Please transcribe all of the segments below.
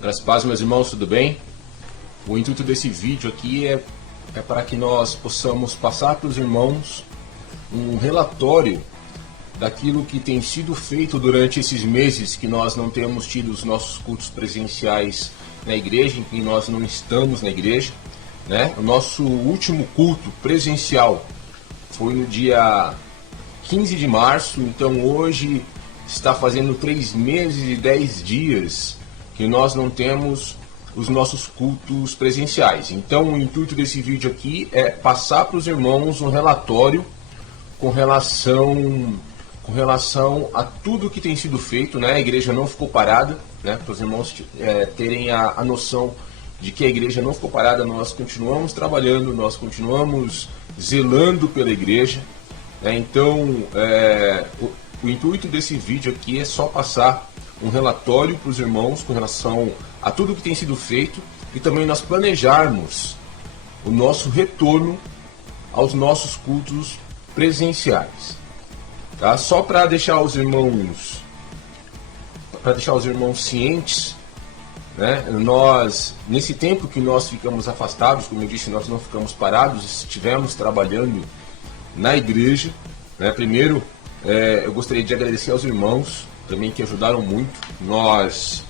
Graças a Deus, meus irmãos, tudo bem? O intuito desse vídeo aqui é para que nós possamos passar para os irmãos um relatório daquilo que tem sido feito durante esses meses que nós não temos tido os nossos cultos presenciais na igreja, em que nós não estamos na igreja, né? O nosso último culto presencial foi no dia 15 de março, então hoje está fazendo 3 meses e 10 dias que nós não temos os nossos cultos presenciais. Então o intuito desse vídeo aqui é passar para os irmãos um relatório com relação a tudo que tem sido feito, né? A igreja não ficou parada, né? Para os irmãos terem a noção de que a igreja não ficou parada, nós continuamos trabalhando, nós continuamos zelando pela igreja, né? Então o intuito desse vídeo aqui é só passar um relatório para os irmãos com relação a tudo que tem sido feito e também nós planejarmos o nosso retorno aos nossos cultos presenciais, tá? Só para deixar os irmãos cientes, né? Nós, nesse tempo que nós ficamos afastados, como eu disse, nós não ficamos parados, estivemos trabalhando na igreja, né? Primeiro, eu gostaria de agradecer aos irmãos também que ajudaram muito. Nós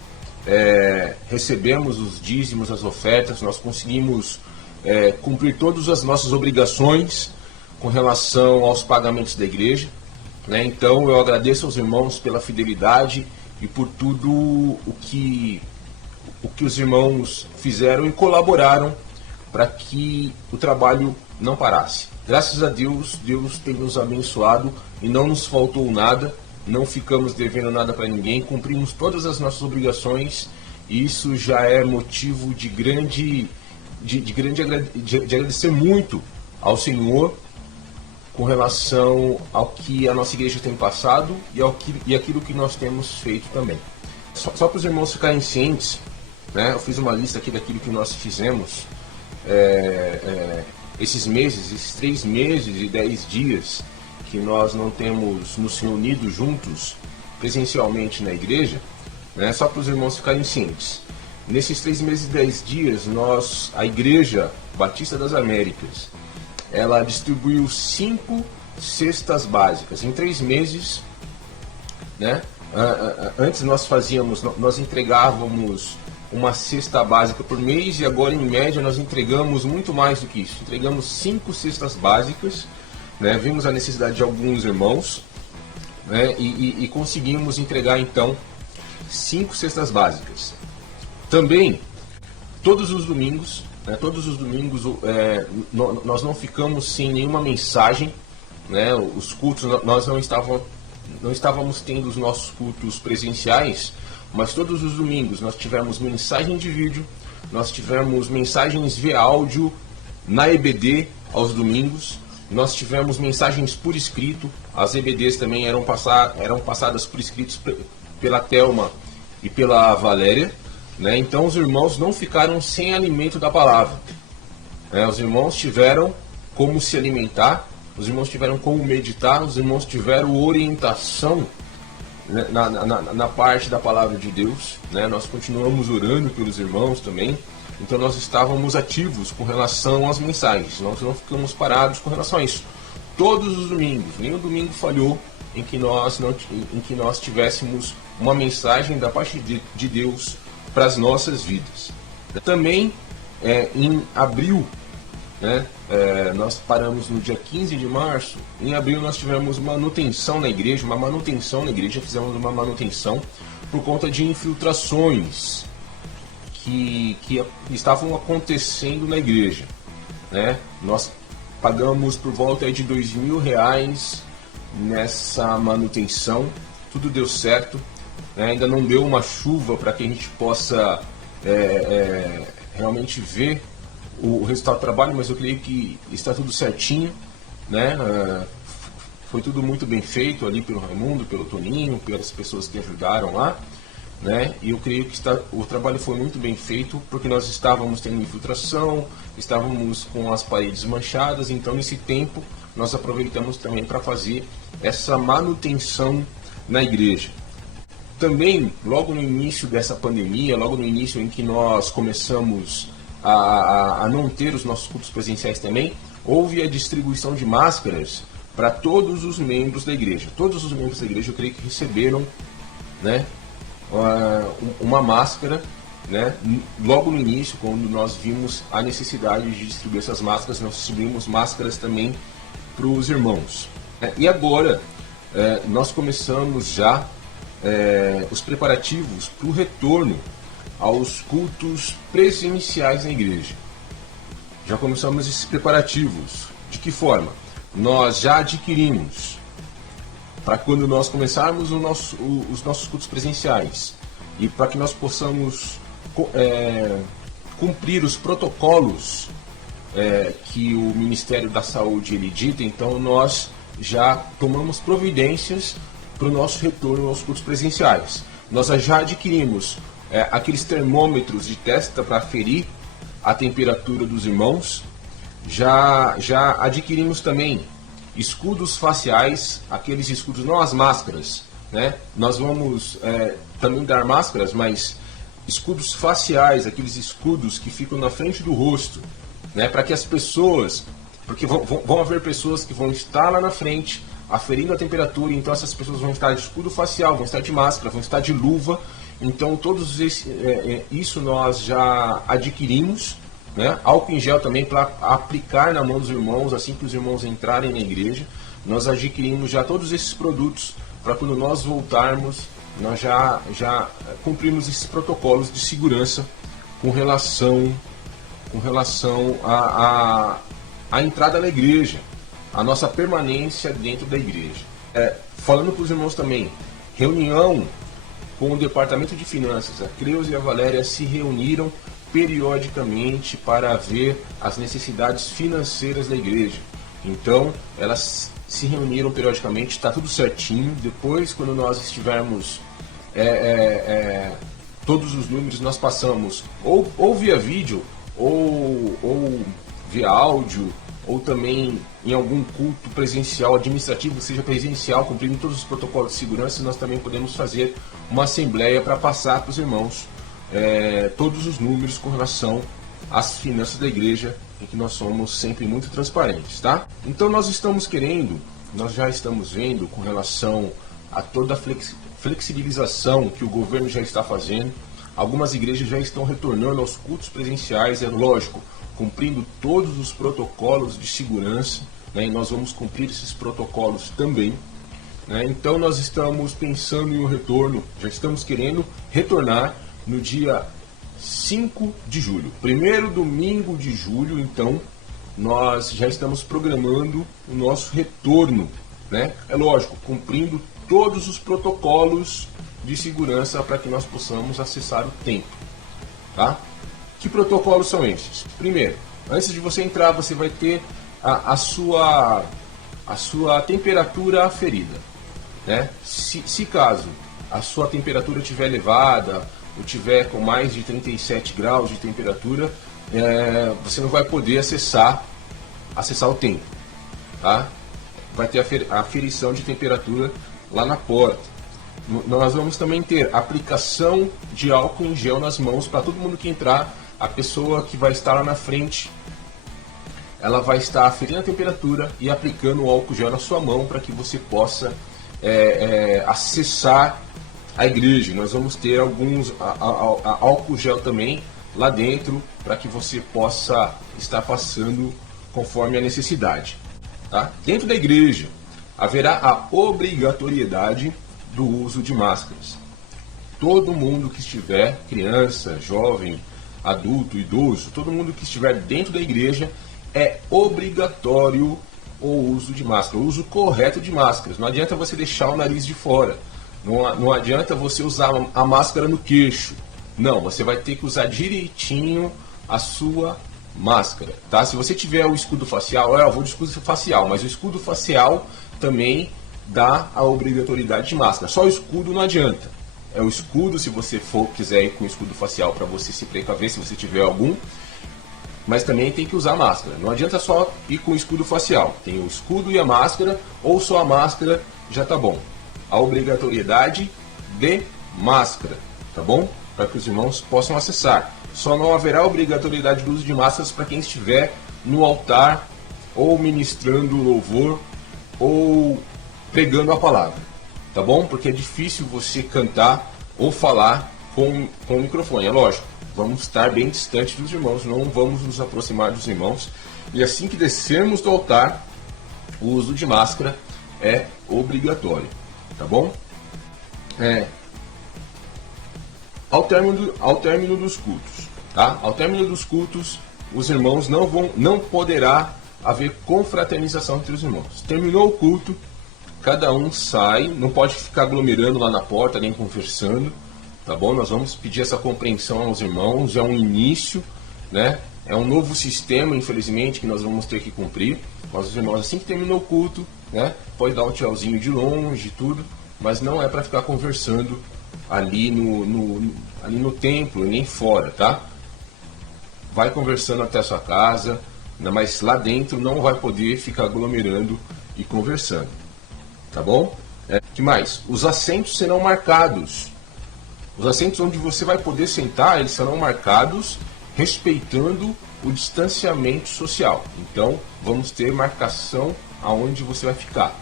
recebemos os dízimos, as ofertas, nós conseguimos cumprir todas as nossas obrigações com relação aos pagamentos da igreja, né? Então eu agradeço aos irmãos pela fidelidade e por tudo o que os irmãos fizeram e colaboraram para que o trabalho não parasse. Graças a Deus, Deus tem nos abençoado e não nos faltou nada, não ficamos devendo nada para ninguém, cumprimos todas as nossas obrigações e isso já é motivo de agradecer muito ao Senhor com relação ao que a nossa igreja tem passado e aquilo que nós temos feito também. Só para os irmãos ficarem cientes, né, eu fiz uma lista aqui daquilo que nós fizemos esses 3 meses e 10 dias que nós não temos nos reunido juntos presencialmente na igreja, né, só para os irmãos ficarem cientes. Nesses 3 meses e 10 dias, a Igreja Batista das Américas, ela distribuiu 5 cestas básicas. Em 3 meses, né, antes nós entregávamos uma cesta básica por mês e agora em média nós entregamos muito mais do que isso. Entregamos 5 cestas básicas, né, vimos a necessidade de alguns irmãos, né, e conseguimos entregar então 5 cestas básicas. Também, todos os domingos, nós não ficamos sem nenhuma mensagem, né? Os cultos, nós não estávamos tendo os nossos cultos presenciais, mas todos os domingos nós tivemos mensagem de vídeo, nós tivemos mensagens via áudio na EBD aos domingos, nós tivemos mensagens por escrito, as EBDs também eram passadas por escritos pela Thelma e pela Valéria, né? Então os irmãos não ficaram sem alimento da palavra, né? Os irmãos tiveram como se alimentar, os irmãos tiveram como meditar, os irmãos tiveram orientação, né, na parte da palavra de Deus, né? Nós continuamos orando pelos irmãos também, então nós estávamos ativos com relação às mensagens, nós não ficamos parados com relação a isso. Todos os domingos, nenhum domingo falhou em que nós tivéssemos uma mensagem da parte de Deus para as nossas vidas. Também em abril, né, nós paramos no dia 15 de março, em abril nós tivemos fizemos uma manutenção por conta de infiltrações que estavam acontecendo na igreja, né? Nós pagamos por volta de R$2.000 nessa manutenção, tudo deu certo. Ainda não deu uma chuva para que a gente possa realmente ver o resultado do trabalho, mas eu creio que está tudo certinho, né? Foi tudo muito bem feito ali pelo Raimundo, pelo Toninho, pelas pessoas que ajudaram lá, né? E eu creio que o trabalho foi muito bem feito, porque nós estávamos tendo infiltração, estávamos com as paredes manchadas, então nesse tempo nós aproveitamos também para fazer essa manutenção na igreja. também, logo no início dessa pandemia, logo no início em que nós começamos a não ter os nossos cultos presenciais também, houve a distribuição de máscaras para todos os membros da igreja. Todos os membros da igreja, eu creio que receberam, né, uma máscara, né, logo no início, quando nós vimos a necessidade de distribuir essas máscaras, nós distribuímos máscaras também para os irmãos. E agora, nós começamos já os preparativos para o retorno aos cultos presenciais na igreja. Já começamos esses preparativos. De que forma? Nós já adquirimos, para quando nós começarmos os nossos cultos presenciais, e para que nós possamos cumprir os protocolos que o Ministério da Saúde ele dita, então nós já tomamos providências para o nosso retorno aos cultos presenciais. Nós já adquirimos aqueles termômetros de testa para aferir a temperatura dos irmãos. Já adquirimos também escudos faciais, aqueles escudos, não as máscaras, né? Nós vamos também dar máscaras, mas escudos faciais, aqueles escudos que ficam na frente do rosto, né? Para que as pessoas, porque vão haver pessoas que vão estar lá na frente aferindo a temperatura, então essas pessoas vão estar de escudo facial, vão estar de máscara, vão estar de luva. Então todos isso nós já adquirimos, né? Álcool em gel também para aplicar na mão dos irmãos assim que os irmãos entrarem na igreja. Nós adquirimos já todos esses produtos para quando nós voltarmos, nós já cumprimos esses protocolos de segurança com relação à entrada na igreja, a nossa permanência dentro da igreja. Falando para os irmãos também, reunião com o Departamento de Finanças. A Creuza e a Valéria se reuniram periodicamente para ver as necessidades financeiras da igreja. Então, elas se reuniram periodicamente, está tudo certinho. Depois, quando nós estivermos todos os números, nós passamos ou via vídeo, ou via áudio, ou também em algum culto presencial, administrativo, seja presencial, cumprindo todos os protocolos de segurança, nós também podemos fazer uma assembleia para passar para os irmãos todos os números com relação às finanças da igreja, em que nós somos sempre muito transparentes, tá? Então nós já estamos vendo com relação a toda a flexibilização que o governo já está fazendo. Algumas igrejas já estão retornando aos cultos presenciais, é lógico, cumprindo todos os protocolos de segurança, né? E nós vamos cumprir esses protocolos também, né? Então nós estamos pensando em um retorno, já estamos querendo retornar no dia 5 de julho, primeiro domingo de julho. Então nós já estamos programando o nosso retorno, né? É lógico, cumprindo todos os protocolos de segurança para que nós possamos acessar o templo, tá? Que protocolos são esses? Primeiro, antes de você entrar, você vai ter a sua temperatura aferida, né? Se caso a sua temperatura estiver elevada ou tiver com mais de 37 graus de temperatura, você não vai poder acessar o templo, tá? Vai ter a aferição de temperatura lá na porta. Nós vamos também ter aplicação de álcool em gel nas mãos para todo mundo que entrar. A pessoa que vai estar lá na frente, ela vai estar aferindo a temperatura e aplicando o álcool gel na sua mão para que você possa acessar a igreja. Nós vamos ter alguns álcool gel também lá dentro para que você possa estar passando conforme a necessidade, tá? Dentro da igreja haverá a obrigatoriedade do uso de máscaras. Todo mundo que estiver, criança, jovem, adulto, idoso, todo mundo que estiver dentro da igreja, é obrigatório o uso de máscara, o uso correto de máscaras. Não adianta você deixar o nariz de fora, não adianta você usar a máscara no queixo. Não, você vai ter que usar direitinho a sua máscara, tá? Se você tiver o escudo facial, eu vou de escudo facial, mas o escudo facial também dá a obrigatoriedade de máscara. Só o escudo não adianta. O escudo, se você quiser ir com o escudo facial para você se precaver, se você tiver algum, mas também tem que usar máscara. Não adianta só ir com o escudo facial. Tem o escudo e a máscara, ou só a máscara já tá bom. A obrigatoriedade de máscara, tá bom? Para que os irmãos possam acessar. Só não haverá obrigatoriedade do uso de máscaras para quem estiver no altar, ou ministrando louvor, ou pregando a palavra, tá bom? Porque é difícil você cantar ou falar com o microfone, é lógico. Vamos estar bem distante dos irmãos, não vamos nos aproximar dos irmãos. E assim que descermos do altar, o uso de máscara é obrigatório, tá bom? Ao término dos cultos, tá? Ao término dos cultos, os irmãos não poderá haver confraternização entre os irmãos. Terminou o culto, cada um sai, não pode ficar aglomerando lá na porta, nem conversando, tá bom? Nós vamos pedir essa compreensão aos irmãos, é um início, né? É um novo sistema, infelizmente, que nós vamos ter que cumprir. Mas os irmãos, assim que terminou o culto, né? Pode dar um tchauzinho de longe e tudo, mas não é para ficar conversando ali no templo, nem fora, tá? Vai conversando até a sua casa, mas lá dentro não vai poder ficar aglomerando e conversando, tá bom? Que mais? Os assentos serão marcados. Os assentos onde você vai poder sentar, eles serão marcados respeitando o distanciamento social. Então, vamos ter marcação aonde você vai ficar,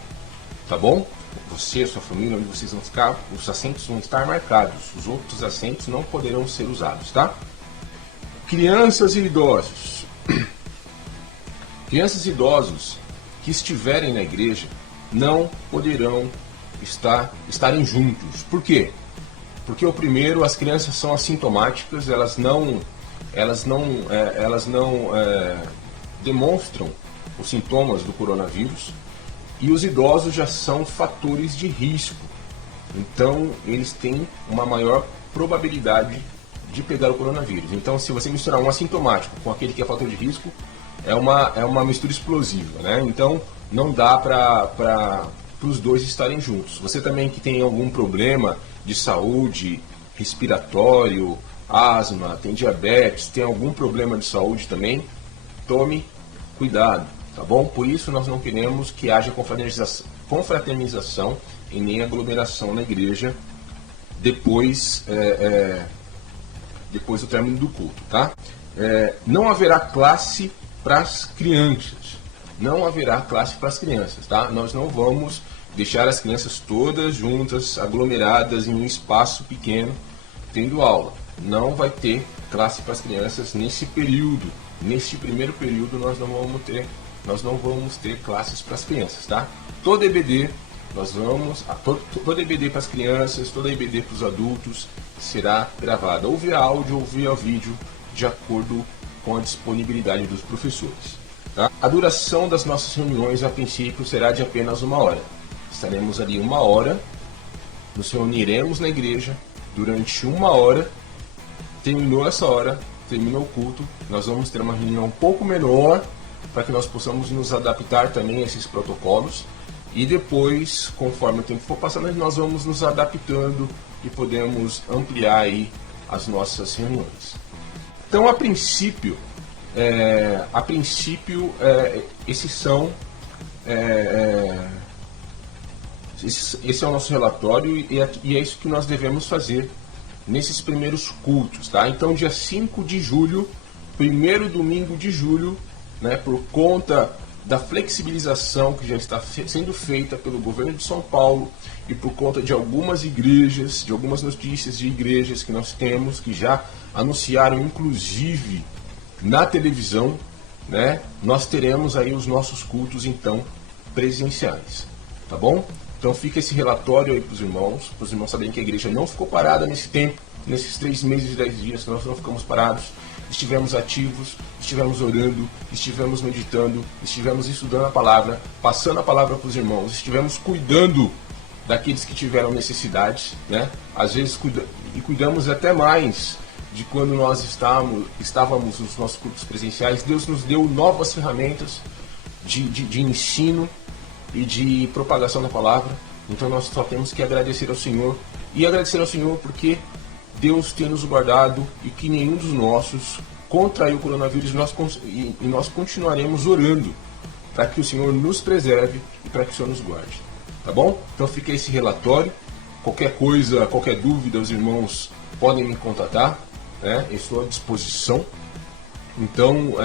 tá bom? Você, sua família, onde vocês vão ficar, os assentos vão estar marcados. Os outros assentos não poderão ser usados, tá? Crianças e idosos. Crianças e idosos que estiverem na igreja não poderão estarem juntos. Por quê? Porque o primeiro, as crianças são assintomáticas, elas não demonstram os sintomas do coronavírus, e os idosos já são fatores de risco. Então, eles têm uma maior probabilidade de pegar o coronavírus. Então, se você misturar um assintomático com aquele que é fator de risco, é uma mistura explosiva, né? Então, não dá para os dois estarem juntos. Você também que tem algum problema de saúde, respiratório, asma, tem diabetes, tem algum problema de saúde também, tome cuidado, tá bom? Por isso nós não queremos que haja confraternização e nem aglomeração na igreja depois do término do culto, tá? Não haverá classe para as crianças. Não haverá classe para as crianças, tá? Nós não vamos deixar as crianças todas juntas, aglomeradas em um espaço pequeno, tendo aula. Não vai ter classe para as crianças nesse período. Neste primeiro período nós não vamos ter classes para as crianças, tá? Toda EBD toda EBD para as crianças, toda EBD para os adultos será gravada, ou via áudio ou via vídeo, de acordo com a disponibilidade dos professores, tá? A duração das nossas reuniões a princípio será de apenas 1 hora. Estaremos ali 1 hora, nos reuniremos na igreja durante 1 hora. Terminou essa hora, terminou o culto, nós vamos ter uma reunião um pouco menor para que nós possamos nos adaptar também a esses protocolos, e depois, conforme o tempo for passando, nós vamos nos adaptando e podemos ampliar aí as nossas reuniões. Então, a princípio, esse é o nosso relatório e é isso que nós devemos fazer nesses primeiros cultos, tá? Então, dia 5 de julho, primeiro domingo de julho, né, por conta da flexibilização que já está sendo feita pelo governo de São Paulo e por conta de algumas igrejas, de algumas notícias de igrejas que nós temos, que já anunciaram, inclusive, na televisão, né, nós teremos aí os nossos cultos, então, presenciais, tá bom? Então fica esse relatório aí para os irmãos saberem que a igreja não ficou parada nesse tempo, nesses 3 meses e 10 dias, nós não ficamos parados, estivemos ativos, estivemos orando, estivemos meditando, estivemos estudando a palavra, passando a palavra para os irmãos, estivemos cuidando daqueles que tiveram necessidades, né? Às vezes cuidamos até mais de quando nós estávamos nos nossos cultos presenciais. Deus nos deu novas ferramentas de ensino e de propagação da palavra. Então nós só temos que agradecer ao Senhor, e agradecer ao Senhor porque Deus tem nos guardado e que nenhum dos nossos contraiu o coronavírus, e nós continuaremos orando para que o Senhor nos preserve e para que o Senhor nos guarde, tá bom? Então fica esse relatório. Qualquer coisa, qualquer dúvida, os irmãos podem me contatar, né? Eu estou à disposição. Então,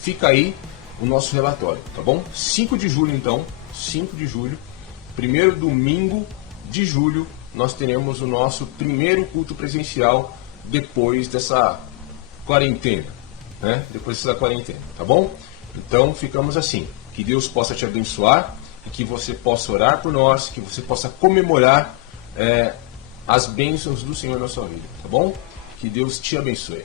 fica aí o nosso relatório, tá bom? 5 de julho, então, 5 de julho, primeiro domingo de julho, nós teremos o nosso primeiro culto presencial depois dessa quarentena, né? Depois dessa quarentena, tá bom? Então, ficamos assim. Que Deus possa te abençoar e que você possa orar por nós, que você possa comemorar as bênçãos do Senhor na sua vida, tá bom? Que Deus te abençoe.